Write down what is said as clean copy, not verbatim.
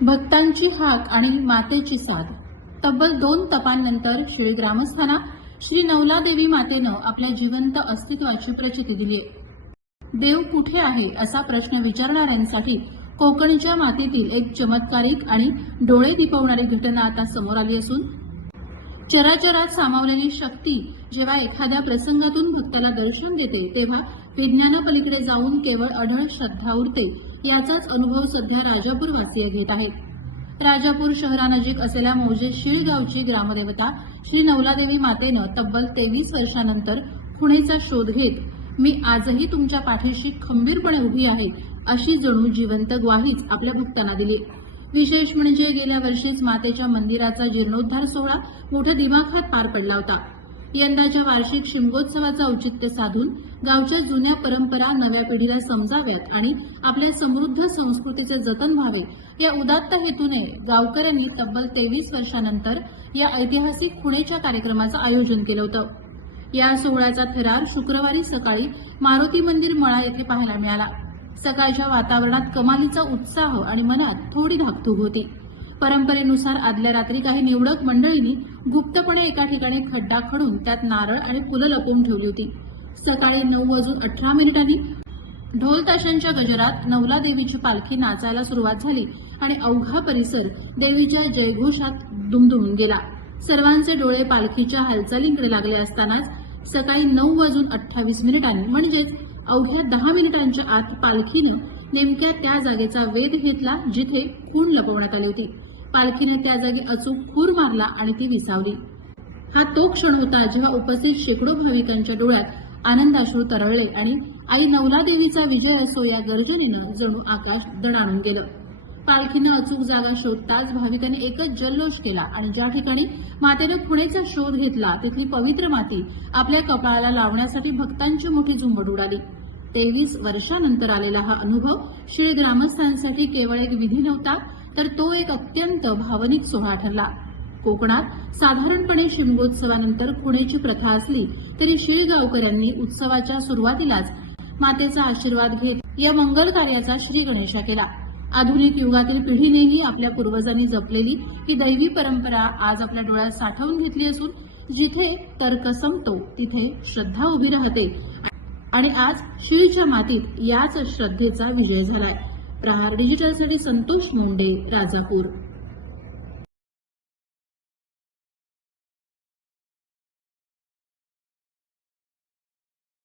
भक्तांची हाक आणि मातेची साथ। तब्बल 2 तपांनंतर शिळी ग्रामस्थांना श्री नवलादेवी मातेनं आपल्या जिवंत अस्तित्वाची प्रचिती दिली आहे। देव कुठे आहे असा प्रश्न विचारणाऱ्यांसाठी कोकणच्या मातीतील एक चमत्कारिक आणि डोळे दिपवणारी घटना आता समोर आली असून चराचरात सामावलेली शक्ती जेव्हा एखाद्या प्रसंगातून भक्ताला दर्शन देते तेव्हा विज्ञानापलीकडे जाऊन केवळ अढळ श्रद्धा उरते याचाच अनुभव सध्या राजापूर वासीय घेत आहेत। राजापूर शहरानजीक असलेल्या मौजेशीळ गावची ग्रामदेवता श्री नवलादेवी मातेनं तब्बल 23 वर्षांनंतर खुणेचा शोध घेत मी आजही तुमच्या पाठीशी खंबीरपणे उभी आहे अशी जणू जिवंत ग्वाहीच आपल्या भक्तांना दिली। विशेष म्हणजे गेल्या वर्षीच मातेच्या मंदिराचा जीर्णोद्धार सोहळा मोठ्या दिमाखात पार पडला होता। यंदाच्या वार्षिक शिमगोत्सवाचं औचित्य साधून गावच्या जुन्या परंपरा नव्या पिढीला समजाव्यात आणि आपल्या समृद्ध संस्कृतीचे जतन व्हावे या उदात्त हेतूने गावकऱ्यांनी तब्बल 23 वर्षांनंतर या ऐतिहासिक खुणेच्या कार्यक्रमाचं आयोजन केलं होतं। या सोहळ्याचा थरार शुक्रवारी सकाळी मारुती मंदिर मळा येथे पाहायला मिळाला। सकाळच्या वातावरणात कमालीचा उत्साह आणि मनात थोडी धाकधूक होती। परंपरेनुसार आदल्या रात्री काही निवडक मंडळींनी गुप्तपणे एका ठिकाणी खड्डा खणून त्यात नारळ आणि फुलं लपवून ठेवली होती। सकाळी 9:18 ढोल ताशांच्या गजरात नवला देवीची पालखी नाचायला सुरुवात झाली आणि अवघा परिसर देवीच्या जयघोषात दुमदुमून गेला। सर्वांचे डोळे पालखीच्या हालचालींकडे लागले असतानाच सकाळी 9:28 म्हणजेच अवघ्या 10 मिनिटांच्या आत पालखीने नेमक्या त्या जागेचा वेध घेतला जिथे खूण लपवण्यात आली होती। पालखीने त्या जागी अचूक खूर मारला आणि ती विसावली। हा तो क्षण होता जेव्हा उपस्थित शेकडो भाविकांच्या डोळ्यात आनंदाश्रू तरळले आणि आई नवलादेवीचा विजय असो या गर्जनेनं जणू आकाश दणाणून गेलं। पालखीनं अचूक जागा शोधताच भाविकांनी एकच जल्लोष केला आणि ज्या ठिकाणी मातेनं खुणेचा शोध घेतला तिथली पवित्र माती आपल्या कपाळाला लावण्यासाठी भक्तांची मोठी झुंबड उडाली। 23 वर्षांनंतर आलेला हा अनुभव शिळे ग्रामस्थांसाठी केवळ एक विधी नव्हता तर तो एक अत्यंत भावनिक सोहळा ठरला। कोकणात साधारणपणे शिमगोत्सवानंतर खुणेची प्रथा असली तरी शिळ गावकऱ्यांनी उत्सवाच्या सुरुवातीलाच मातेचा आशीर्वाद घेत या मंगल कार्याचा श्री गणेशा केला। आधुनिक युगातील पिढीनेही आपल्या पूर्वजांनी जपलेली ही दैवी परंपरा आज आपल्या डोळ्यात साठवून घेतली असून जिथे तर्क संपतो तिथे श्रद्धा उभी राहते आणि आज शिळीच्या मातीत याच श्रद्धेचा विजय झालाय। प्रहार डिजिटलसाठी संतोष मुंडे, राजापूर।